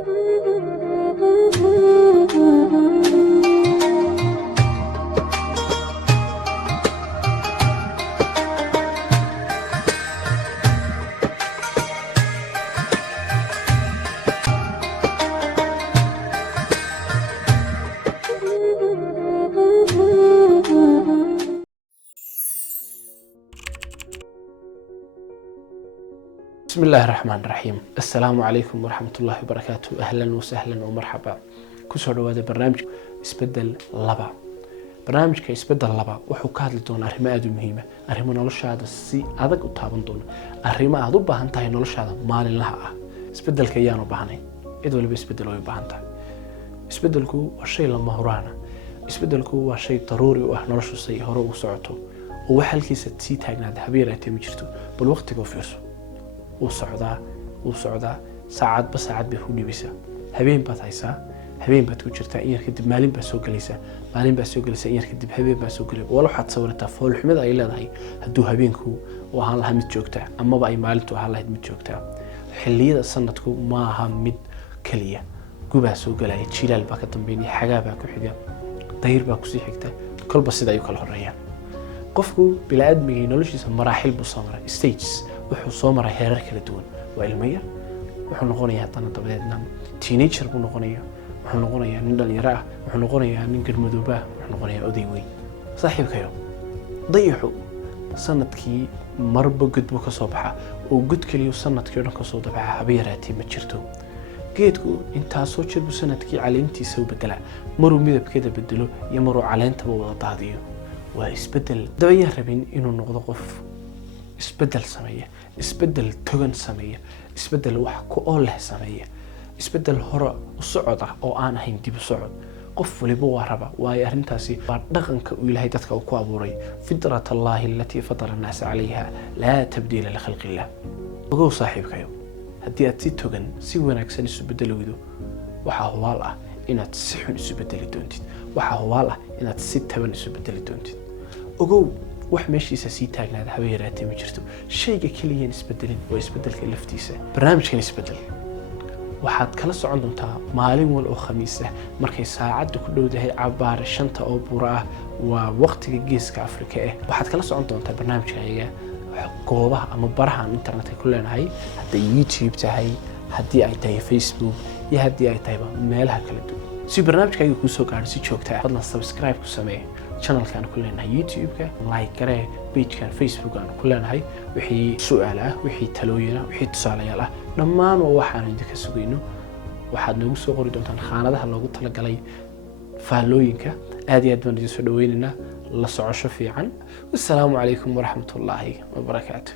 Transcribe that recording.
بسم الله الرحمن الرحيم. السلام عليكم ورحمة الله وبركاته. أهلا وسهلا ومرحبا. كسر هذا برنامج اسبدل لبا. برنامج كاسبدل لبا وحكاة لدون أرماء مهمة. أرمى نولش هذا السي هذا كتابن دون. أرمى هذا بهانته نولش هذا مال لها. اسبدل كيانو بهاني. إذا اللي بيسبدلوا بهانته. اسبدلكو والشيء لما هرانا. اسبدلكو والشيء ضروري وإحنا شيء هرو وسعته. وحل كيس تسيت هجنا هبيرة تمشرتو بالوقت كوفيرسو. وصعدا ساعات بساعات بيهوني بيسا هبين باتايسا هبين باتوجرتا إير كدب مالين بسوقليسا مالين بسوقليسا إير كدب هبين بسوقلي ولا حد صورتها فول حمد أي لا هاي هدو هبينكو وهان لها متجوكتا أما بأي مالتو هان لها متجوكتا حلية سنتكو ما هم مد كلية جوبا سوقلاي تشيلال باك تنبيني حاجة باكو حاجة طير باكو سي حكتا كل بس ده يكل هالريان قفكو بلا أدمي نولش مراحل بصامرة stages wuxuu soo maray heerar kala duwan waa ilmiya wuxuu noqonayaa tan dabadeedna teenager buu noqonayaa wuxuu noqonayaa nin dhalinyaro ah wuxuu noqonayaa nin garmadooba wuxuu noqonayaa oday weyn saaxiibkayo dayaxu sanadkii marba gudbo ka soo baxa oo gud kaliya sanadkii dhan ka soo dabaca habeeraati ma jirto geedku inta soo jirbu sanadkii caleentiisa u bedela maruu midabkeeda bedelo iyo maruu caleentaba wada daadiyo waa isbedel dabayaa rabin inuu noqdo qof isbedel sameeya isbedel togan sameeya isbedel wax ku oo leh sameeya isbedel hore u socda oo aan ahayn dib u socod qof waliba waa raba waay arintaasi waa dhaqanka uu ilaahay dadka ku abuuray fitrat allahi allati fatara an-nas 'alayha la tabdila li khalqi allah ogow saaxiibkayo hadii aad si togan si wanaagsan isu bedelowdo waxa huwaal ah inaad si xun isu bedeli doontid waxa huwaal ah inaad si taban isu bedeli doontid ogow wax meeshiisa si taagnaada habeeraatay ma jirto shayga kaliya isbedelin oo isbedelka laftiisa barnaamijkan isbedel waxaad kala socon doontaa maalin wal oo khamiis ah markay saacadu ku dhowdahay cabaar 5 oo buura ah waa waqtiga geeska Afrika waxaad kala socon doontaa barnaamijkayga goobaha ama baraha internetka ku leenahay haddii YouTube tahay haddii ay tahay Facebook iyo haddii ay tahay meelaha kala duwan si barnaamijkayga ku soo gaaro si joogto ah fadlan subscribe ku samee channel kan ku leenahay YouTube ka like garee page kan Facebook aan ku leenahay wixii su'aal ah wixii talooyin ah wixii tusaalayaal ah dhammaan waxaan idinka sugayno waxaad nagu soo qori doontaan khaanadaha loogu talagalay faalooyinka aad iyo aad baan idin soo dhaweynaynaa la socosho fiican. Assalaamu calaykum waraxmatullaahi wabarakaatuh.